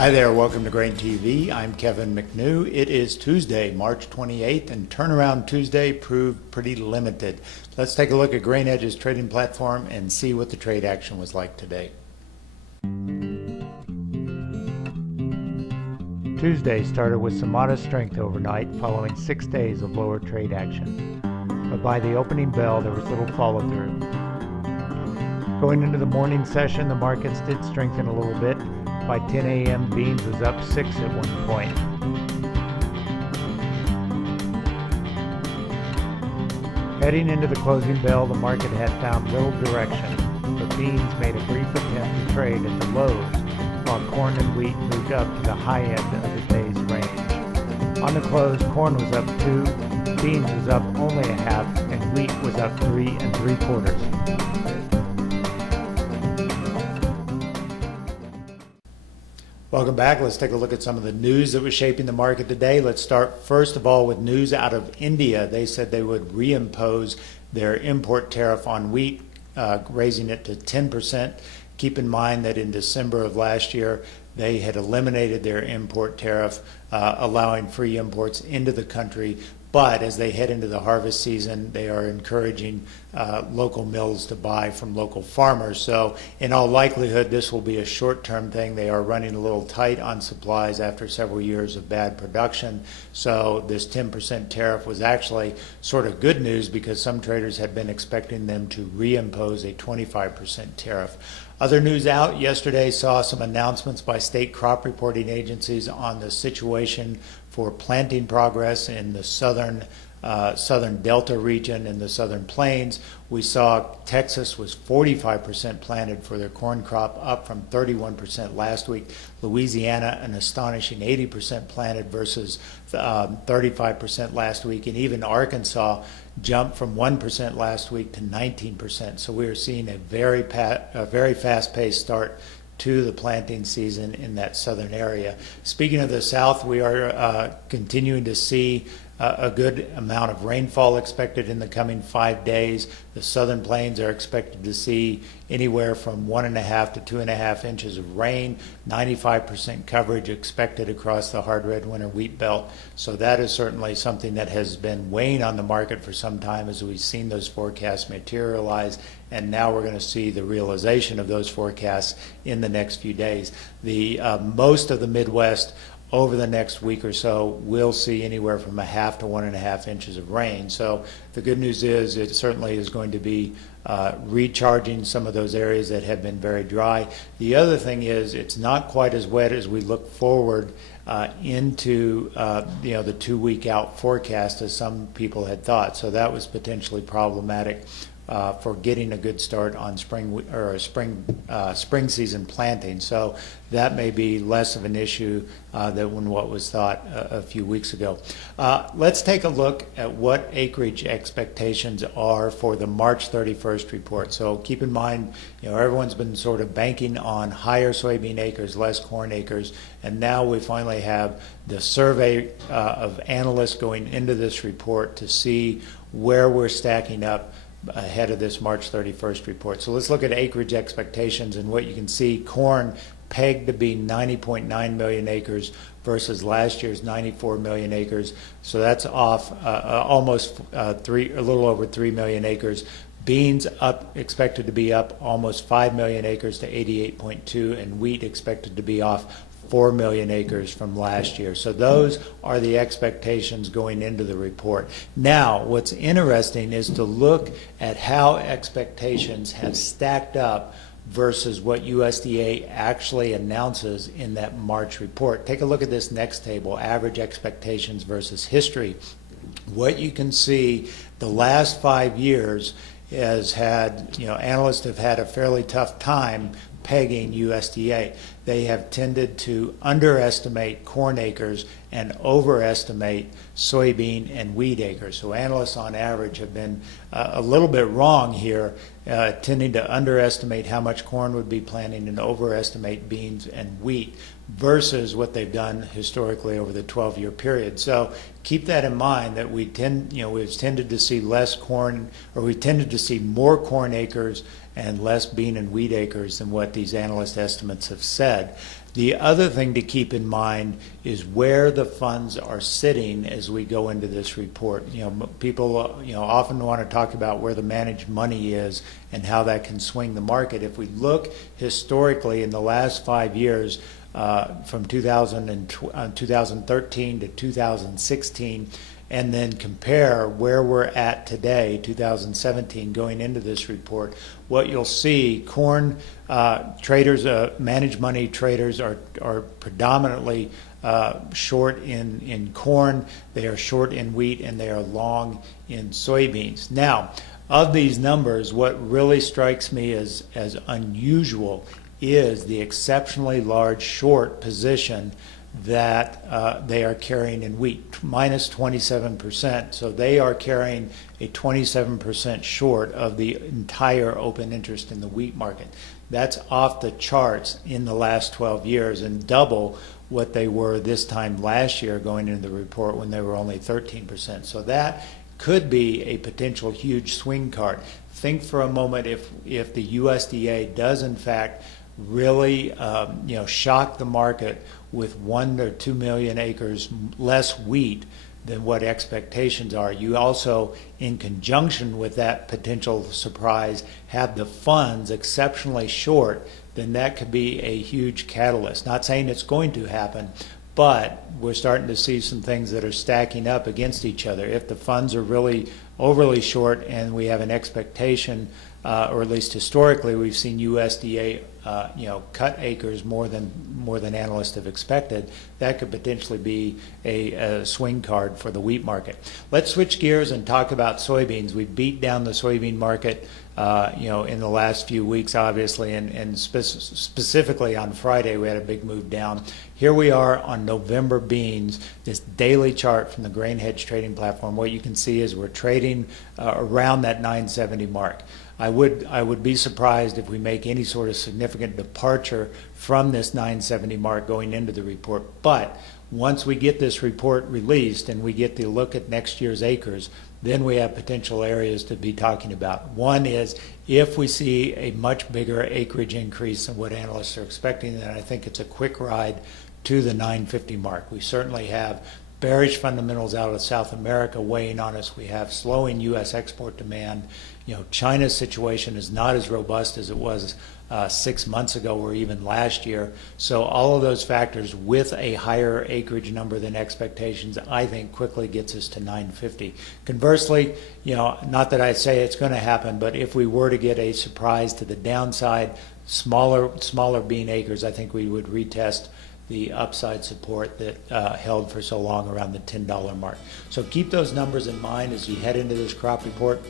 Hi there, welcome to Grain TV. I'm Kevin McNew. It is Tuesday, March 28th, and Turnaround Tuesday proved pretty limited. Let's take a look at Grain Edge's trading platform and see what the trade action was like today. Tuesday started with some modest strength overnight following 6 days of lower trade action. But by the opening bell, there was little follow through. Going into the morning session, the markets did strengthen a little bit. By 10 a.m., beans was up 6 at one point. Heading into the closing bell, the market had found little direction, but beans made a brief attempt to trade at the lows, while corn and wheat moved up to the high end of the day's range. On the close, corn was up 2, beans was up only a half, and wheat was up 3 3/4. Welcome back. Let's take a look at some of the news that was shaping the market today. Let's start first of all with news out of India. They said they would reimpose their import tariff on wheat, raising it to 10%. Keep in mind that in December of last year, they had eliminated their import tariff, allowing free imports into the country. But as they head into the harvest season, they are encouraging local mills to buy from local farmers. So in all likelihood, this will be a short-term thing. They are running a little tight on supplies after several years of bad production. So this 10% tariff was actually sort of good news because some traders had been expecting them to reimpose a 25% tariff. Other news out yesterday saw some announcements by state crop reporting agencies on the situation for planting progress in the southern Delta region and the southern plains. We saw Texas was 45% planted for their corn crop, up from 31% last week. Louisiana, an astonishing 80% planted versus 35% last week. And even Arkansas jumped from 1% last week to 19%. So we are seeing a very fast-paced start to the planting season in that southern area. Speaking of the south, we are continuing to see a good amount of rainfall expected in the coming 5 days. The southern plains are expected to see anywhere from 1.5 to 2.5 inches of rain, 95% coverage expected across the hard red winter wheat belt. So that is certainly something that has been weighing on the market for some time as we've seen those forecasts materialize. And now we're going to see the realization of those forecasts in the next few days. The most of the Midwest over the next week or so, we'll see anywhere from 0.5 to 1.5 inches of rain. So the good news is it certainly is going to be recharging some of those areas that have been very dry. The other thing is it's not quite as wet as we look forward into the 2-week out forecast as some people had thought. So that was potentially problematic for getting a good start on spring season planting. So that may be less of an issue than what was thought a few weeks ago. Let's take a look at what acreage expectations are for the March 31st report. So keep in mind, everyone's been sort of banking on higher soybean acres, less corn acres, and now we finally have the survey of analysts going into this report to see where we're stacking up ahead of this March 31st report. So let's look at acreage expectations, and what you can see, corn pegged to be 90.9 million acres versus last year's 94 million acres. So that's off almost a little over 3 million acres. Beans expected to be up almost 5 million acres to 88.2, and wheat expected to be off 4 million acres from last year. So those are the expectations going into the report. Now, what's interesting is to look at how expectations have stacked up versus what USDA actually announces in that March report. Take a look at this next table, average expectations versus history. What you can see, the last 5 years has had, analysts have had a fairly tough time pegging USDA. They have tended to underestimate corn acres and overestimate soybean and wheat acres. So analysts on average have been a little bit wrong here, tending to underestimate how much corn would be planting and overestimate beans and wheat versus what they've done historically over the 12-year period. So keep that in mind, that we've tended to see less corn, or we tended to see more corn acres and less bean and wheat acres than what these analyst estimates have said. The other thing to keep in mind is where the funds are sitting as we go into this report. People often want to talk about where the managed money is and how that can swing the market. If we look historically in the last 5 years, from 2013 to 2016, and then compare where we're at today, 2017, going into this report, what you'll see, corn traders, managed money traders are predominantly short in corn, they are short in wheat, and they are long in soybeans. Now, of these numbers, what really strikes me as unusual is the exceptionally large short position that they are carrying in wheat, minus 27%. So they are carrying a 27% short of the entire open interest in the wheat market. That's off the charts in the last 12 years and double what they were this time last year going into the report when they were only 13%. So that could be a potential huge swing card. Think for a moment if the USDA does in fact really shock the market with 1 or 2 million acres less wheat than what expectations are. You also, in conjunction with that potential surprise, have the funds exceptionally short, then that could be a huge catalyst. Not saying it's going to happen, but we're starting to see some things that are stacking up against each other. If the funds are really overly short and we have an expectation, or at least historically, we've seen USDA cut acres more than analysts have expected, that could potentially be a swing card for the wheat market. Let's switch gears and talk about soybeans. We beat down the soybean market in the last few weeks, obviously, and specifically on Friday, we had a big move down. Here we are on November beans, this daily chart from the Grain Hedge trading platform. What you can see is we're trading around that 970 mark. I would be surprised if we make any sort of significant departure from this 970 mark going into the report. But once we get this report released and we get the look at next year's acres, then we have potential areas to be talking about. One is if we see a much bigger acreage increase than what analysts are expecting, then I think it's a quick ride to the 950 mark. We certainly have bearish fundamentals out of South America weighing on us. We have slowing U.S. export demand. China's situation is not as robust as it was 6 months ago or even last year. So all of those factors with a higher acreage number than expectations, I think quickly gets us to 950. Conversely, not that I say it's going to happen, but if we were to get a surprise to the downside, smaller bean acres, I think we would retest the upside support that held for so long around the $10 mark. So keep those numbers in mind as you head into this crop report.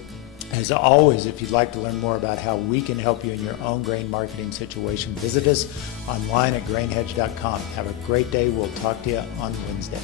As always, if you'd like to learn more about how we can help you in your own grain marketing situation, visit us online at grainhedge.com. Have a great day. We'll talk to you on Wednesday.